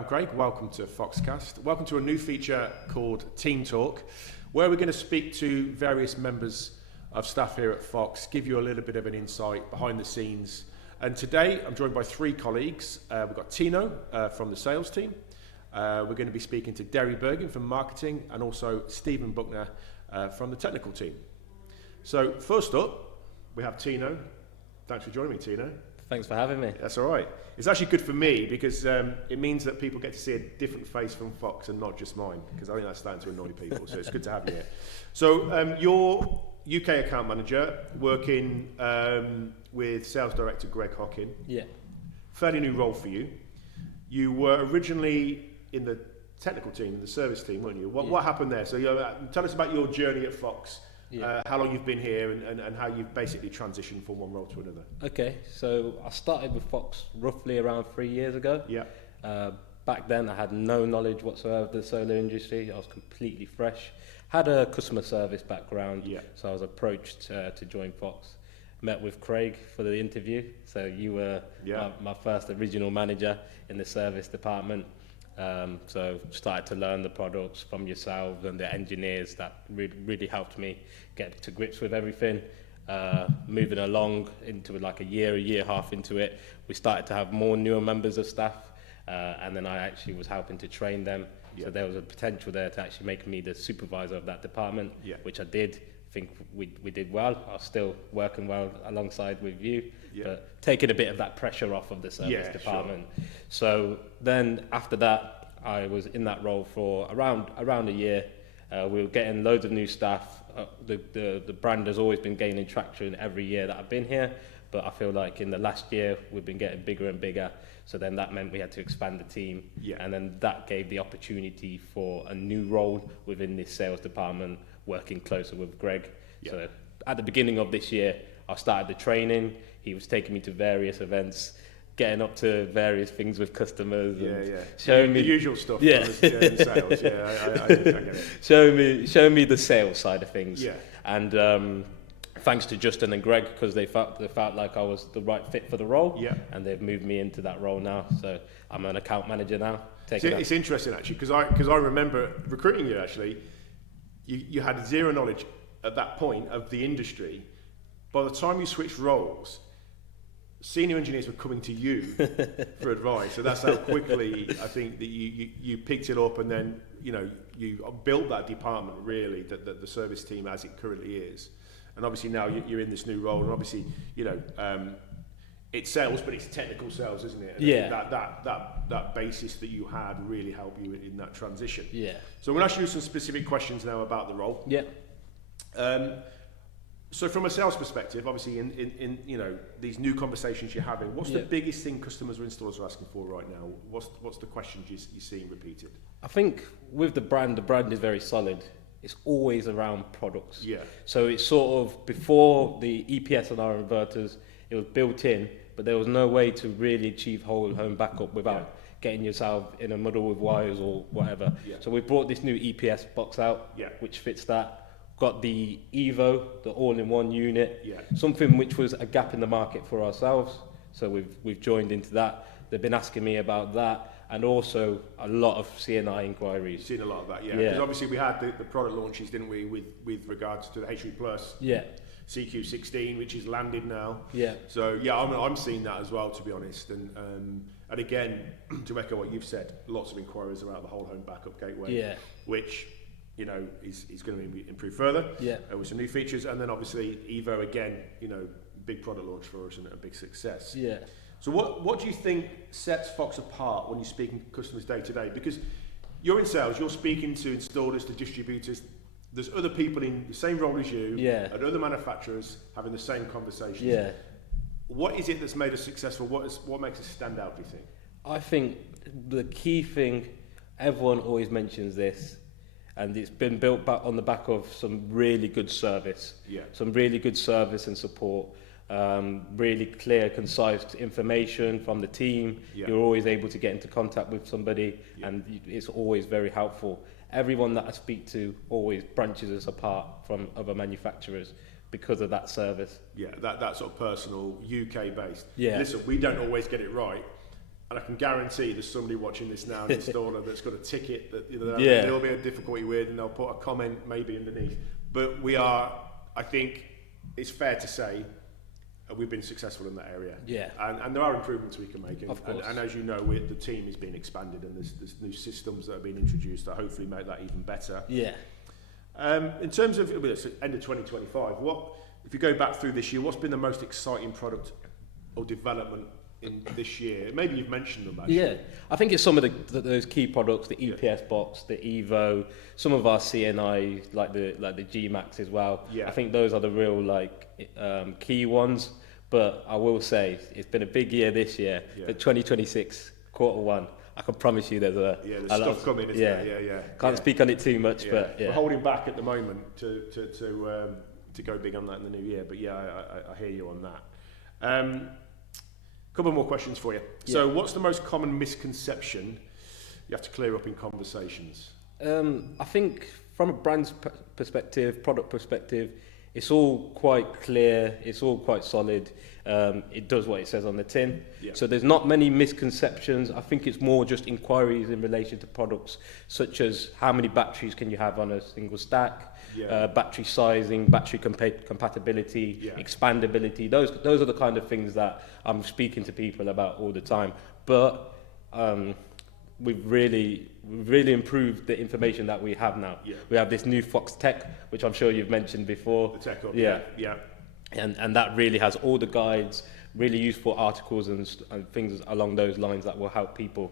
I'm Craig, welcome to Foxcast. Welcome to a new feature called Team Talk, where we're going to speak to various members of staff here at Fox, give you a little bit of an insight behind the scenes. And today I'm joined by three colleagues. We've got Tino from the sales team. We're going to be speaking to Derry Bergen from marketing and also Stephen Buckner from the technical team. So first up, we have Tino. Thanks for joining me, Tino. Thanks for having me. That's all right. It's actually good for me because it means that people get to see a different face from Fox and not just mine, because I think that's starting to annoy people. So it's good to have you here. So you're UK account manager working with sales director Greg Hockin. Yeah. Fairly new role for you. You were originally in the technical team, the service team, weren't you? What happened there? So tell us about your journey at Fox. Yeah. How long you've been here and how you've basically transitioned from one role to another. Okay, so I started with Fox roughly around 3 years ago. Yeah. Back then I had no knowledge whatsoever of the solar industry. I was completely fresh. Had a customer service background, so I was approached to join Fox. Met with Craig for the interview. So you were my first original manager in the service department. So started to learn the products from yourselves and the engineers. That really helped me get to grips with everything. Moving along into like a year and a half into it, we started to have more newer members of staff, and then I actually was helping to train them. So there was a potential there to actually make me the supervisor of that department, which I did. I think we did well. I was still working well alongside with you, but taking a bit of that pressure off of the service department. Sure. So then after that, I was in that role for around a year. We were getting loads of new staff. The brand has always been gaining traction every year that I've been here, but I feel like in the last year we've been getting bigger and bigger. So then that meant we had to expand the team, and then that gave the opportunity for a new role within this sales department, working closer with Greg. So at the beginning of this year, I started the training. He was taking me to various events, getting up to various things with customers, and showing me the usual stuff. In sales. I get it. Showing me the sales side of things. And thanks to Justin and Greg, because they felt like I was the right fit for the role, and they've moved me into that role now. So I'm an account manager now. It's interesting actually, because I remember recruiting you actually. You had zero knowledge at that point of the industry. By the time you switched roles, senior engineers were coming to you for advice. So that's how quickly I think that you picked it up, and then you built that department really, the service team as it currently is. And obviously now you're in this new role, and obviously it's sales, but it's technical sales, isn't it? And that basis that you had really helped you in that transition. So I'm going to ask you some specific questions now about the role. So from a sales perspective, obviously in these new conversations you're having, what's the biggest thing customers or installers are asking for right now? What's the questions you're seeing repeated? I think with the brand is very solid. It's always around products. So it's sort of before the EPS on our inverters, it was built in, but there was no way to really achieve whole home backup without getting yourself in a muddle with wires or whatever. So we brought this new EPS box out, which fits that. Got the Evo, the all-in-one unit, something which was a gap in the market for ourselves. So we've joined into that. They've been asking me about that, and also a lot of CNI inquiries. Seen a lot of that, because obviously we had the product launches, didn't we, with regards to the H3 Plus. CQ16, which is landed now. So I'm seeing that as well, to be honest. And again, to echo what you've said, lots of inquiries about the whole home backup gateway, which is going to be improved further with some new features. And then obviously Evo again, big product launch for us and a big success. So what do you think sets Fox apart when you're speaking to customers day to day? Because you're in sales, you're speaking to installers, to distributors. There's other people in the same role as you, and other manufacturers having the same conversations. What is it that's made us successful? What makes us stand out, do you think? I think the key thing, everyone always mentions this, and it's been built back on the back of some really good service. Some really good service and support. Really clear, concise information from the team. You're always able to get into contact with somebody, and it's always very helpful. Everyone that I speak to always branches us apart from other manufacturers because of that service. That sort of personal, UK based. Listen, we don't always get it right, And I can guarantee there's somebody watching this now, an installer that's got a ticket that they'll be a difficulty with, and they'll put a comment maybe underneath. But we are, I think it's fair to say, we've been successful in that area. Yeah. And there are improvements we can make. Of course. And as you know, the team is being expanded, and there's new systems that have been introduced that hopefully make that even better. Yeah. In terms of it's end of 2025, if you go back through this year, what's been the most exciting product or development in this year? Maybe you've mentioned them actually. Yeah, I think it's some of those key products, the EPS box, the Evo, some of our CNI like the G Max as well. Yeah. I think those are the real key ones. But I will say it's been a big year this year. Yeah. For 2026 Q1, I can promise you there's there's stuff coming. Isn't there? Yeah. Can't speak on it too much, but we're holding back at the moment to go big on that in the new year. But I hear you on that. Couple more questions for you. Yeah. So, what's the most common misconception you have to clear up in conversations? I think from a brand's perspective, product perspective, it's all quite clear, it's all quite solid. It does what it says on the tin. Yeah. So there's not many misconceptions. I think it's more just inquiries in relation to products, such as how many batteries can you have on a single stack, battery sizing, battery compatibility, expandability. Those are the kind of things that I'm speaking to people about all the time. But we've really improved the information that we have now. Yeah. We have this new Fox Tech, which I'm sure you've mentioned before. The Tech Hub, yeah. And that really has all the guides, really useful articles and things along those lines that will help people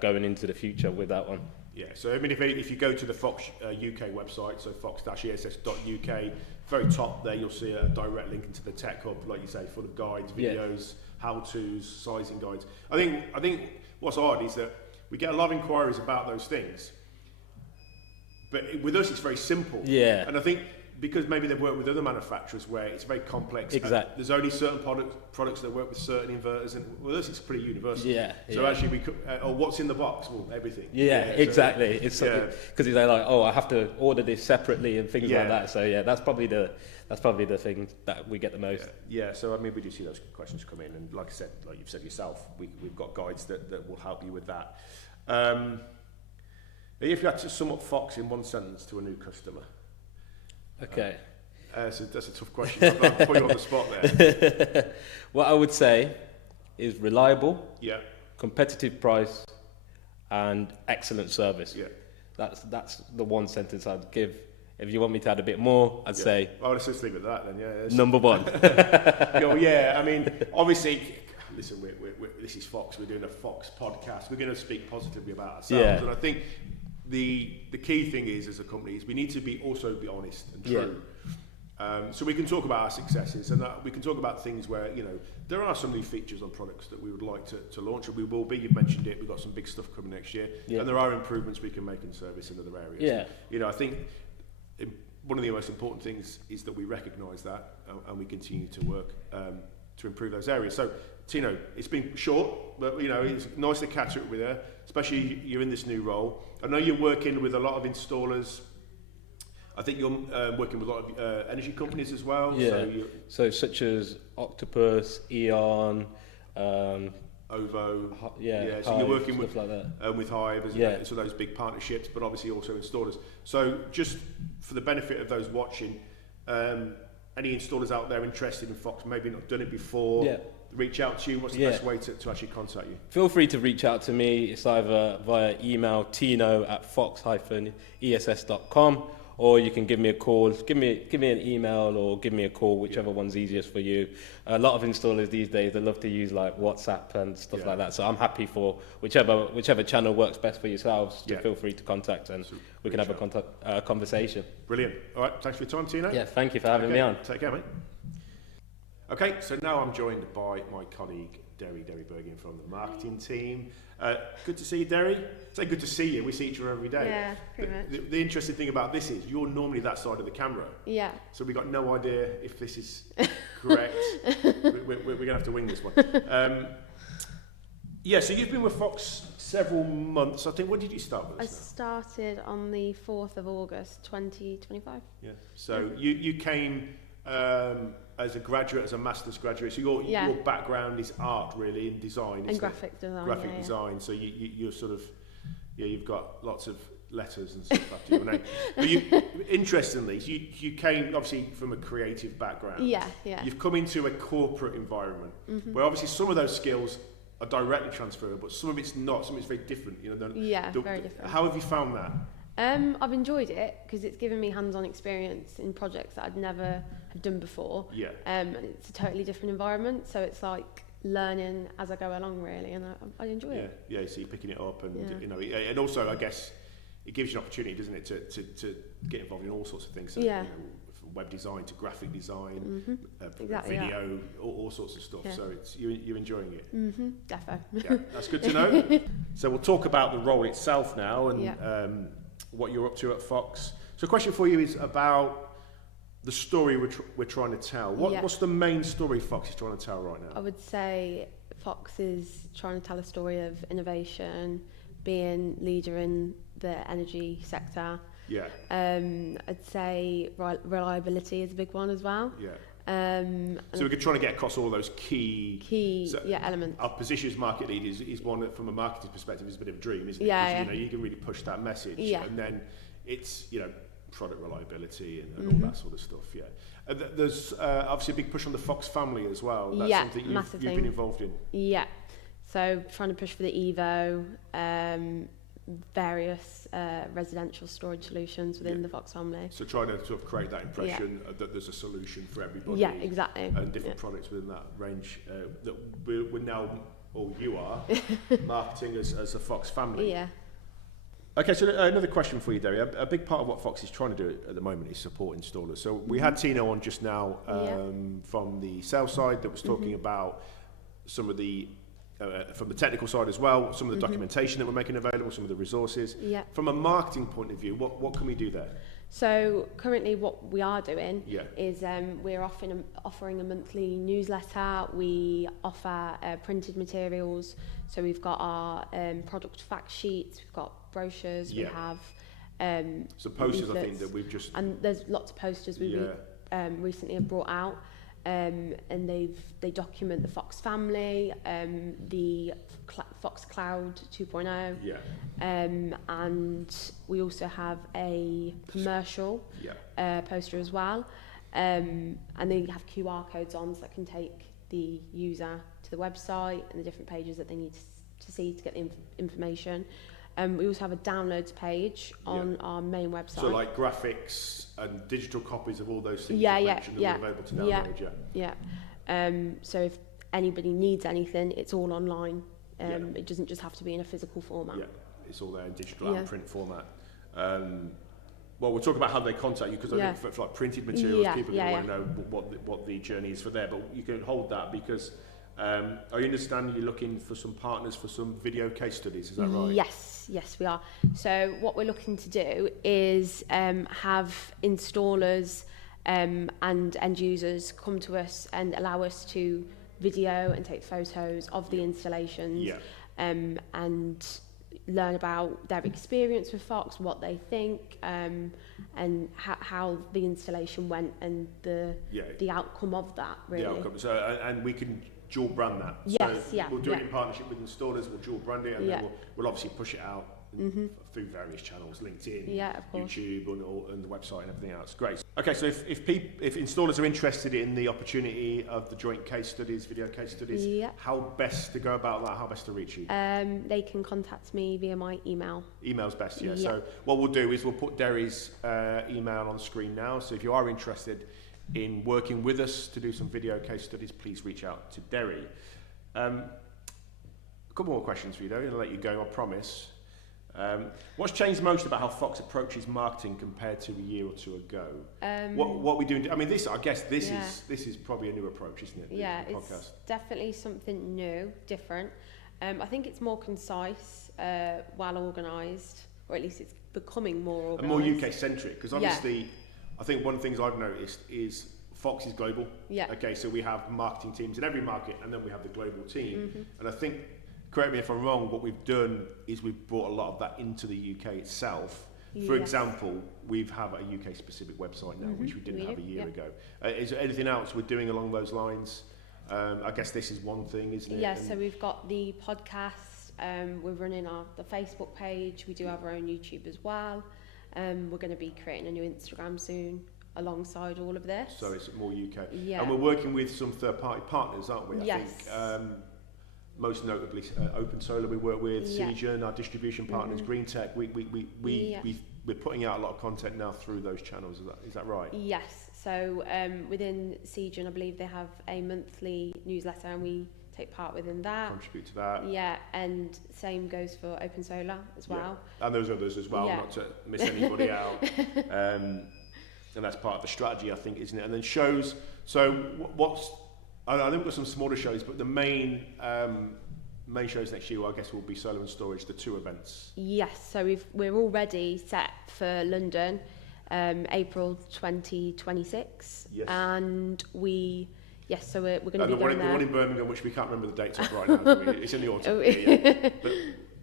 going into the future with that one. Yeah, so I mean, if you go to the Fox UK website, so fox-ess.uk, very top there, you'll see a direct link into the Tech Hub, like you say, full of guides, videos, how-tos, sizing guides. I think what's odd is that we get a lot of inquiries about those things, but with us it's very simple. Yeah. And I think because maybe they've worked with other manufacturers where it's very complex. Exactly. There's only certain products that work with certain inverters, and with us it's pretty universal. Yeah. So actually, we could, what's in the box? Well, everything. Yeah, exactly. It's because they're like, I have to order this separately and things like that. So that's probably the thing that we get the most. Yeah. So I mean, we do see those questions come in, and like I said, like you've said yourself, we've got guides that will help you with that. If you had to sum up Fox in one sentence to a new customer. Okay. So that's a tough question. I'll put you on the spot there. What I would say is reliable, competitive price, and excellent service. Yeah. That's the one sentence I'd give. If you want me to add a bit more, I'd say... Well, let's just leave it at that then, yeah. Number one. I mean, obviously, listen, this is Fox. We're doing a Fox podcast. We're going to speak positively about ourselves. Yeah. And I think the key thing is, as a company, is we need to also be honest and true. Yeah. So we can talk about our successes, and we can talk about things where, there are some new features on products that we would like to launch, and we will be. You've mentioned it. We've got some big stuff coming next year, and there are improvements we can make in service in other areas. Yeah. I think one of the most important things is that we recognise that, and we continue to work to improve those areas. So, Tino, it's been short, but it's nice to catch up with you, especially you're in this new role. I know you're working with a lot of installers. I think you're working with a lot of energy companies as well. Yeah. So such as Octopus, Eon, OVO. So Hive, you're working with like that. With Hive, so those big partnerships, but obviously also installers. So just for the benefit of those watching, any installers out there interested in Fox, maybe not done it before, reach out to you. What's the best way to actually contact you? Feel free to reach out to me. It's either via email, tino@fox-ess.com, or you can give me a call. Give me an email or give me a call, whichever one's easiest for you. A lot of installers these days, they love to use like WhatsApp and stuff like that. So I'm happy for whichever channel works best for yourselves to feel free to contact, and we can have a conversation. Brilliant. All right, thanks for your time, Tino. Yeah, thank you for having me on. Take care, mate. Okay, so now I'm joined by my colleague, Derry Bergin from the marketing team. Good to see you, Derry. Say good to see you. We see each other every day. Yeah, pretty much. The interesting thing about this is you're normally that side of the camera. Yeah. So we got no idea if this is correct. We're going to have to wing this one. So you've been with Fox several months. I think, when did you start with us? I started on the 4th of August, 2025. Yeah. So you came as a graduate, as a master's graduate, so your background is art, really, in design, and graphic design. Graphic design. So you're sort of, you've got lots of letters and stuff after your name. But interestingly, you came obviously from a creative background. Yeah. You've come into a corporate environment where obviously some of those skills are directly transferable, but some of it's not. Some of it's very different. Very different. How have you found that? I've enjoyed it because it's given me hands-on experience in projects that I'd never have done before. Yeah. And it's a totally different environment, so it's like learning as I go along, really, and I enjoy it. Yeah. So you're picking it up, and and also I guess it gives you an opportunity, doesn't it, to get involved in all sorts of things. So, from web design to graphic design, video, all sorts of stuff. Yeah. So you're enjoying it. Defo. Yeah, that's good to know. So we'll talk about the role itself now and what you're up to at Fox. So a question for you is about the story we're trying to tell. What's the main story Fox is trying to tell right now? I would say Fox is trying to tell a story of innovation, being leader in the energy sector. Yeah. I'd say reliability is a big one as well. Yeah. So we're trying to get across all those key elements. Our position as market leaders is one that, from a marketing perspective, is a bit of a dream, isn't it? Yeah. You can really push that message. Yeah. And then it's product reliability and all that sort of stuff. Yeah. There's obviously a big push on the Fox family as well. That's something you've been involved in. Yeah. So trying to push for the Evo, various residential storage solutions within the Fox family. So trying to sort of create that impression that there's a solution for everybody. Yeah, exactly. And different products within that range that we're now, or you are, marketing as a Fox family. Yeah. Okay, so another question for you, Derry. A big part of what Fox is trying to do at the moment is support installers. So we had Tino on just now from the sales side that was talking about some of the from the technical side as well, some of the documentation that we're making available, some of the resources. Yeah. From a marketing point of view, what can we do there? So currently what we are doing is we're offering a monthly newsletter. We offer printed materials. So we've got our product fact sheets, we've got brochures, we have so posters, leaflets, I think, that we've just... And there's lots of posters we recently have brought out. And they document the Fox family, the Fox Cloud 2.0, and we also have a commercial poster as well, and they have QR codes on, so that can take the user to the website and the different pages that they need to see to get the information. We also have a downloads page on our main website. So like graphics and digital copies of all those things are available to download. So if anybody needs anything, it's all online. It doesn't just have to be in a physical format. Yeah, it's all there in digital and print format. Well, we'll talk about how they contact you, because I think for like printed materials, people want to know what the journey is for there. But you can hold that because I understand you're looking for some partners for some video case studies. Is that right? Yes, we are. So what we're looking to do is have installers and end users come to us and allow us to video and take photos of the installations and learn about their experience with Fox, what they think, and how the installation went and the outcome of that, really. The outcome. So, and we can dual brand that. We'll do it in partnership with installers, we'll dual brand it, and then we'll obviously push it out through various channels, LinkedIn, YouTube, and the website and everything else. Great. Okay, so if installers are interested in the opportunity of the joint case studies, video case studies, how best to go about that? How best to reach you? They can contact me via my email. Email's best, yeah. So what we'll do is we'll put Derry's email on the screen now. So if you are interested in working with us to do some video case studies, please reach out to Derry. A couple more questions for you, Derry, and I'll let you go, I promise. What's changed most about how Fox approaches marketing compared to a year or two ago? What we do? I mean, this is probably a new approach, isn't it? It's definitely something new, different. I think it's more concise, well organised, or at least it's becoming more organised. And more UK centric, because obviously, I think one of the things I've noticed is Fox is global. Okay, so we have marketing teams in every market, and then we have the global team. And I think, correct me if I'm wrong, what we've done is we've brought a lot of that into the UK itself. For example, we have a UK specific website now, which we didn't have a year ago. Is there anything else we're doing along those lines? I guess this is one thing, isn't it? Yeah, so we've got the podcast, we're running the Facebook page, we do have our own YouTube as well. We're going to be creating a new Instagram soon alongside all of this. So it's more UK. Yeah. And we're working with some third-party partners, aren't we? I think, most notably Open Solar we work with, Seagen, our distribution partners, Green Tech. We're putting out a lot of content now through those channels. Is that right? Yes. So within Seagen, I believe they have a monthly newsletter, and we take part within that. Contribute to that. Yeah, and same goes for Open Solar as well. Yeah. And there's others as well, not to miss anybody out. And that's part of the strategy, I think, isn't it? And then shows. So I know we've got some smaller shows, but the main shows next year, I guess, will be Solar and Storage, the 2 events. Yes, so we're already set for London, April 2026, and so we're going to be going there. The one in Birmingham, which we can't remember the dates of right now. It's in the autumn, but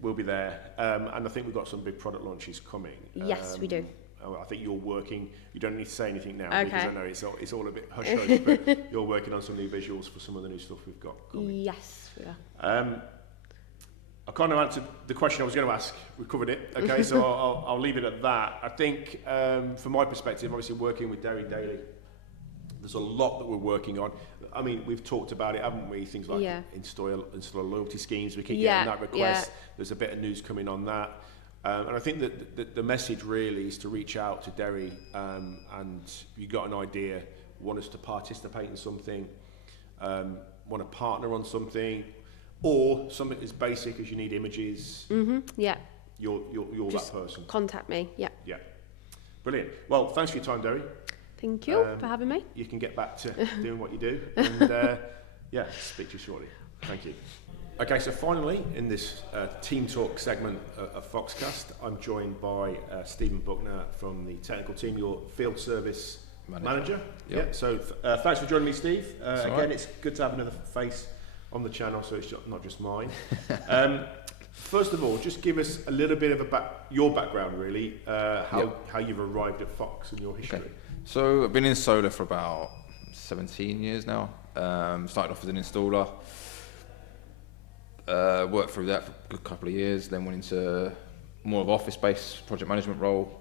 we'll be there. And I think we've got some big product launches coming. Yes, we do. I think you're working. You don't need to say anything now because I know it's all a bit hush hush. But you're working on some new visuals for some of the new stuff we've got coming. Yes, we are. I kind of answered the question I was going to ask. We covered it. Okay, so I'll leave it at that. I think from my perspective, obviously working with Derry daily, there's a lot that we're working on. I mean, we've talked about it, haven't we? Things like install loyalty schemes. We keep getting that request. There's a bit of news coming on that. And I think that the message really is to reach out to Derry, and you got an idea, want us to participate in something, want to partner on something, or something as basic as you need images. Yeah. You're just that person. Contact me. Yeah. Yeah. Brilliant. Well, thanks for your time, Derry. Thank you for having me. You can get back to doing what you do, and speak to you shortly. Thank you. Okay, so finally, in this Team Talk segment of Foxcast, I'm joined by Stephen Buckner from the technical team, your field service manager. Yep. Yeah, so thanks for joining me, Steve. Again, it's good to have another face on the channel, so it's not just mine. First of all, just give us a little bit of your background, really, how you've arrived at Fox and your history. Okay. So I've been in solar for about 17 years now. Started off as an installer. Worked through that for a good couple of years, then went into more of office-based project management role,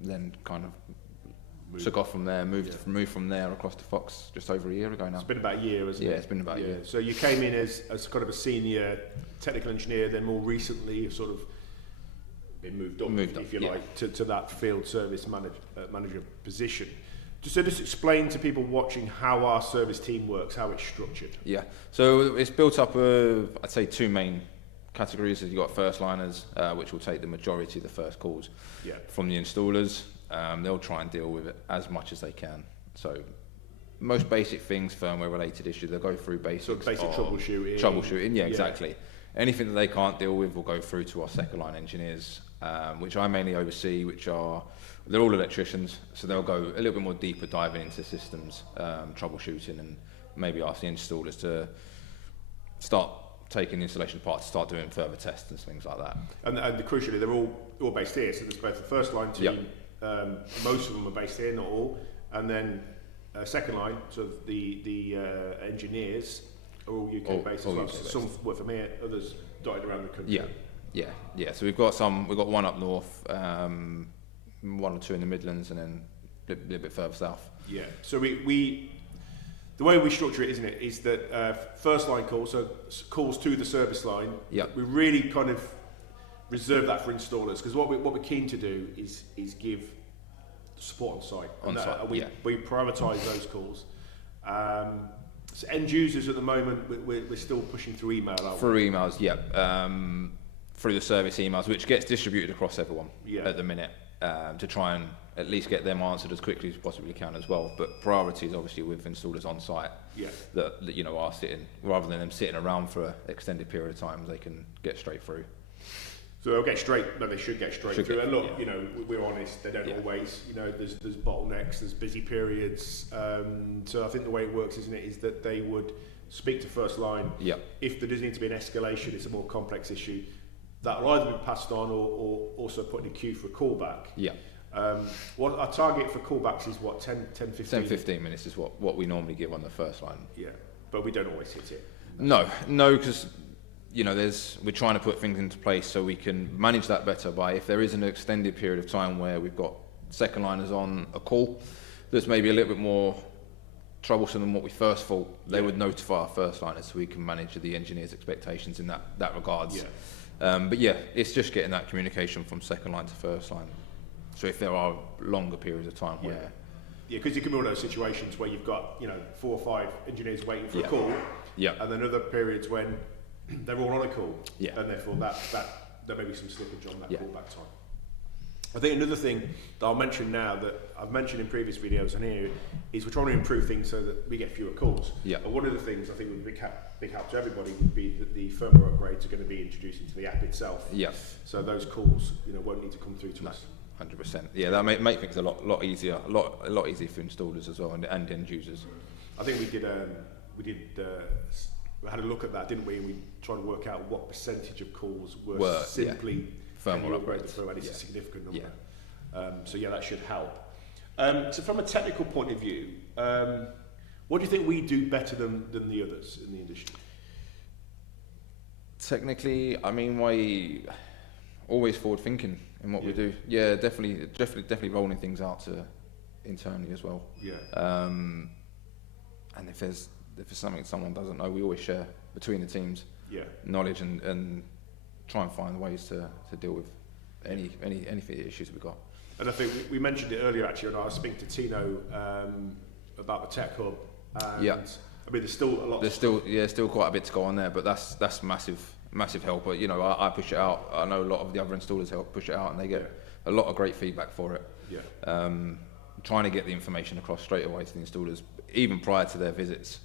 then kind of took off from there, moved from there across to Fox just over a year ago now. It's been about a year, hasn't it? Yeah, it's been about a year. So you came in as kind of a senior technical engineer, then more recently you've sort of been moved up, if you like, to that field service manager position. Just explain to people watching how our service team works, how it's structured. Yeah, so it's built up of, I'd say, 2 main categories. You've got first liners, which will take the majority of the first calls from the installers. They'll try and deal with it as much as they can. So most basic things, firmware related issues, they'll go through basics. So basic troubleshooting. Troubleshooting, exactly. Anything that they can't deal with will go through to our second line engineers, which I mainly oversee, they're all electricians, so they'll go a little bit more deeper diving into systems, troubleshooting, and maybe ask the installers to start taking the installation apart, to start doing further tests and things like that. And crucially, they're all based here, so there's both the first line team, most of them are based here, not all, and then second line, so the engineers are all UK based as well. So some work from here, others dotted around the country. Yeah. So we've got one up north, 1 or 2 in the Midlands, and then a little bit further south. Yeah. So we the way we structure it, isn't it, is that first line calls, so calls to the service line. Yeah. We really kind of reserve that for installers, because what we're keen to do is give support on site. We prioritise those calls. So end users at the moment, we're still pushing through email, aren't we? Through emails, through the service emails, which gets distributed across everyone at the minute, to try and at least get them answered as quickly as we possibly can as well. But priority is obviously with installers on site that are sitting, rather than them sitting around for an extended period of time, they can get straight through. So they'll get straight. No, they should get straight through. And look, we're honest. They don't always. There's bottlenecks. There's busy periods. So I think the way it works, isn't it, is that they would speak to first line. Yeah. If there does need to be an escalation, it's a more complex issue. that will either be passed on or also put in a queue for a callback. Yeah. What our target for callbacks is what, 10, 15? 10-15 minutes is what we normally give on the first line. Yeah, but we don't always hit it. No, because we're trying to put things into place so we can manage that better by, if there is an extended period of time where we've got second liners on a call that's maybe a little bit more troublesome than what we first thought, they would notify our first liners so we can manage the engineers' expectations in that regards. Yeah. But yeah, it's just getting that communication from second line to first line. So if there are longer periods of time where... Yeah, because you can be one of those situations where you've got 4 or 5 engineers waiting for a call, and then other periods when they're all on a call, and therefore there may be some slippage on that callback time. I think another thing that I'll mention now that I've mentioned in previous videos and here is we're trying to improve things so that we get fewer calls. Yeah. And one of the things I think would be big help to everybody would be that the firmware upgrades are going to be introduced into the app itself. Yes. So those calls, won't need to come through to us. 100%. Yeah, that make things a lot easier, a lot easier for installers as well and end users. I think we had a look at that, didn't we? And we tried to work out what percentage of calls were simply firmware upgrade the firmware. It's a significant number. So that should help. So from a technical point of view, what do you think we do better than the others in the industry? Technically, I mean, we always forward thinking in what we do. Yeah, definitely rolling things out internally as well. Yeah. And if there's something someone doesn't know, we always share between the teams. Yeah. Knowledge and try and find ways to deal with any issues we've got. And I think we mentioned it earlier actually, and I was speaking to Tino about the tech hub. And I mean, there's still a lot. There's still quite a bit to go on there, but that's massive help. But I push it out. I know a lot of the other installers help push it out, and they get a lot of great feedback for it. Yeah. Trying to get the information across straight away to the installers, even prior to their visits,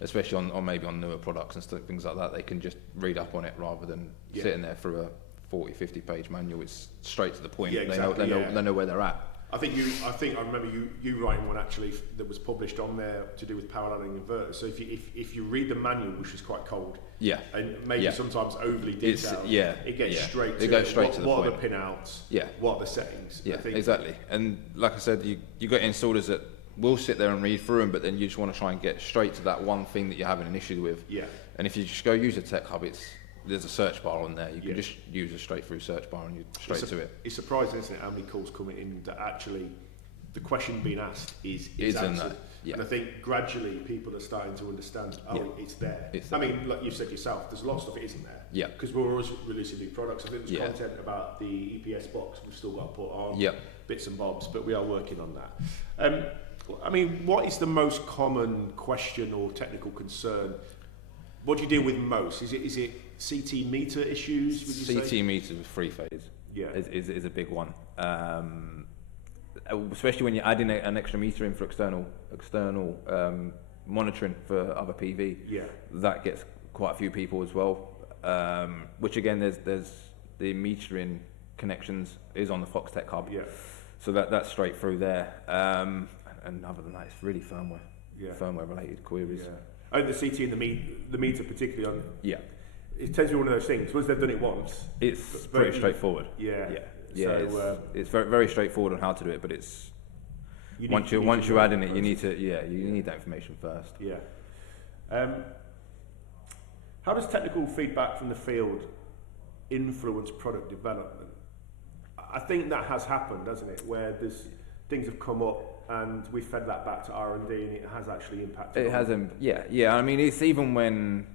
especially on maybe on newer products and things like that. They can just read up on it rather than sitting there through a 40-50 page manual. It's straight to the point. Yeah, exactly. They know where they're at. I think I remember you writing one actually that was published on there to do with power laddering inverters. So if you read the manual, which is quite cold, and maybe sometimes overly detailed, it gets straight to the point. What are the pinouts? What are the settings? Yeah, exactly. And like I said, you got installers that will sit there and read through them, but then you just want to try and get straight to that one thing that you're having an issue with. Yeah. And if you just go use a tech hub, there's a search bar on there. You can just use a straight through search bar and you're straight to it. It's surprising, isn't it, how many calls come in that actually the question being asked is answered. And I think gradually people are starting to understand, it's there. I mean, like you've said yourself, there's a lot of stuff that isn't there. Yeah. Because we're always releasing new products. I think there's content about the EPS box we've still got to put on, bits and bobs, but we are working on that. I mean, what is the most common question or technical concern? What do you deal with most? Is it CT meter issues? Would you say? CT meter with 3-phase is a big one. Especially when you're adding an extra meter in for external monitoring for other PV. Yeah. That gets quite a few people as well. Which again, there's the metering connections is on the Fox Tech Hub. Yeah. So that's straight through there. And other than that, it's really firmware related queries. Yeah. I think the CT and the meter particularly on. Yeah. It tends to be one of those things. Once they've done it once, it's pretty straightforward. Yeah. So, it's very, very straightforward on how to do it, but it's once you're adding it, you need that information first. Yeah. How does technical feedback from the field influence product development? I think that has happened, hasn't it? Where things have come up and we fed that back to R&D and it has actually impacted. It hasn't. Yeah. I mean, it's even when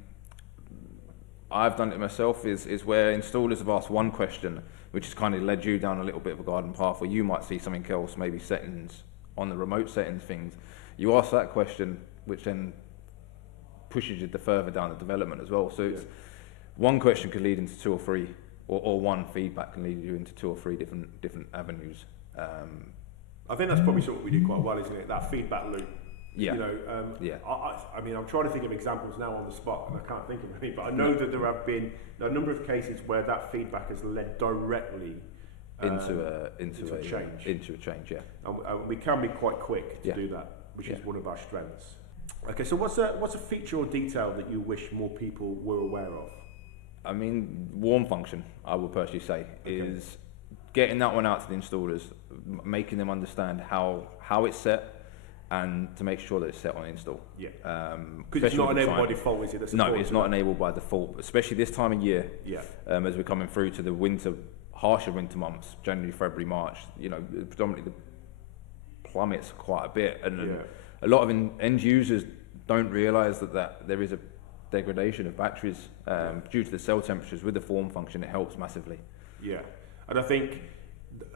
I've done it myself is where installers have asked one question, which has kind of led you down a little bit of a garden path where you might see something else, maybe settings on the remote settings things. You ask that question, which then pushes you further down the development as well. So it's one question could lead into 2 or 3, or one feedback can lead you into 2 or 3 different avenues. I think that's probably something we do quite well, isn't it? That feedback loop. Yeah. I mean, I'm trying to think of examples now on the spot, and I can't think of any. But I know that there have been a number of cases where that feedback has led directly into a change. Yeah. And we can be quite quick to do that, which is one of our strengths. Okay, so what's a feature or detail that you wish more people were aware of? I mean, warm function, I would personally say, is getting that one out to the installers, making them understand how it's set, and to make sure that it's set on install. Yeah. Because it's not enabled by default, is it? No, it's not enabled by default, especially this time of year. Yeah. As we're coming through to the harsher winter months, January, February, March, predominantly the plummets quite a bit, and a lot of end users don't realise that there is a degradation of batteries due to the cell temperatures. With the form function, it helps massively. Yeah, and I think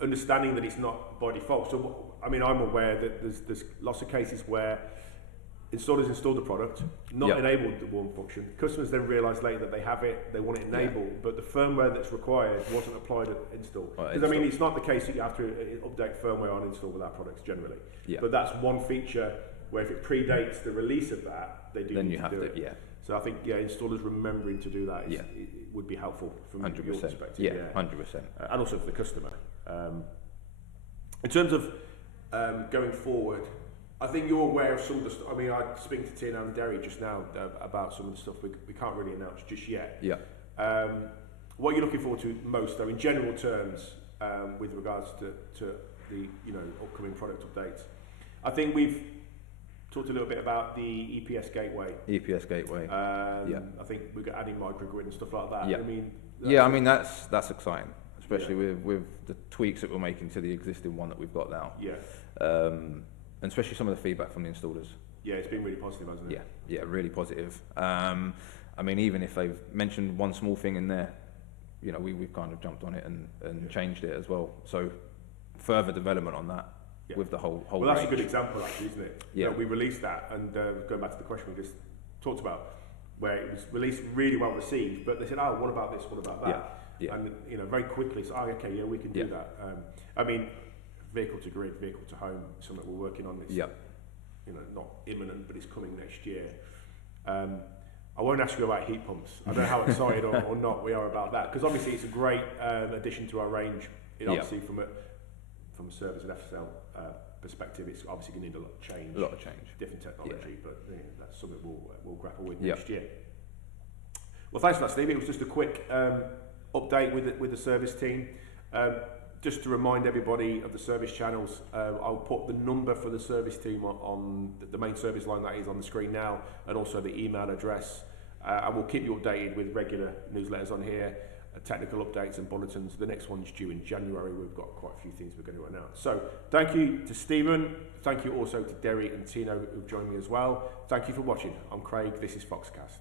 understanding that it's not by default. So, I mean, I'm aware that there's lots of cases where installers install the product, not enabled the warm function. Customers then realise later that they have it, they want it enabled, but the firmware that's required wasn't applied at install. Because I mean, it's not the case that you have to update firmware on install with our products generally. Yeah. But that's one feature where if it predates the release of that, they do then need you to have do to, it. Installers remembering to do that it would be helpful from 100%. your perspective. Yeah, 100%. And also for the customer. In terms of going forward, I think you're aware of some of the stuff. I mean, I speak to Tino and Derry just now about some of the stuff we can't really announce just yet. Yeah. What are you looking forward to most, though, in general terms, with regards to the upcoming product updates? I think we've talked a little bit about the EPS gateway. I think we're adding microgrid and stuff like that. Yeah. I mean, that's exciting, especially with the tweaks that we're making to the existing one that we've got now. Yeah. And especially some of the feedback from the installers. Yeah, it's been really positive, hasn't it? Yeah, really positive. I mean, even if they've mentioned one small thing in there, we've kind of jumped on it and changed it as well. So further development on that with the whole well, that's range. a good example, actually, isn't it? Yeah. We released that, and going back to the question we just talked about, where it was released really well received, but they said, "Oh, what about this? What about that?" Yeah. And very quickly, so we can do that. I mean, vehicle to grid, vehicle to home, something we're working on. It's not imminent, but it's coming next year. I won't ask you about heat pumps. I don't know how excited or not we are about that, because obviously it's a great addition to our range. Obviously from a service and FSL perspective, it's obviously going to need a lot of change. Different technology, but that's something we'll grapple with next year. Well, thanks for that, Steve. It was just a quick update with the service team. Just to remind everybody of the service channels, I'll put the number for the service team on the main service line that is on the screen now, and also the email address. And we'll keep you updated with regular newsletters on here, technical updates and bulletins. The next one's due in January. We've got quite a few things we're going to announce. So thank you to Stephen. Thank you also to Derry and Tino who've joined me as well. Thank you for watching. I'm Craig. This is Foxcast.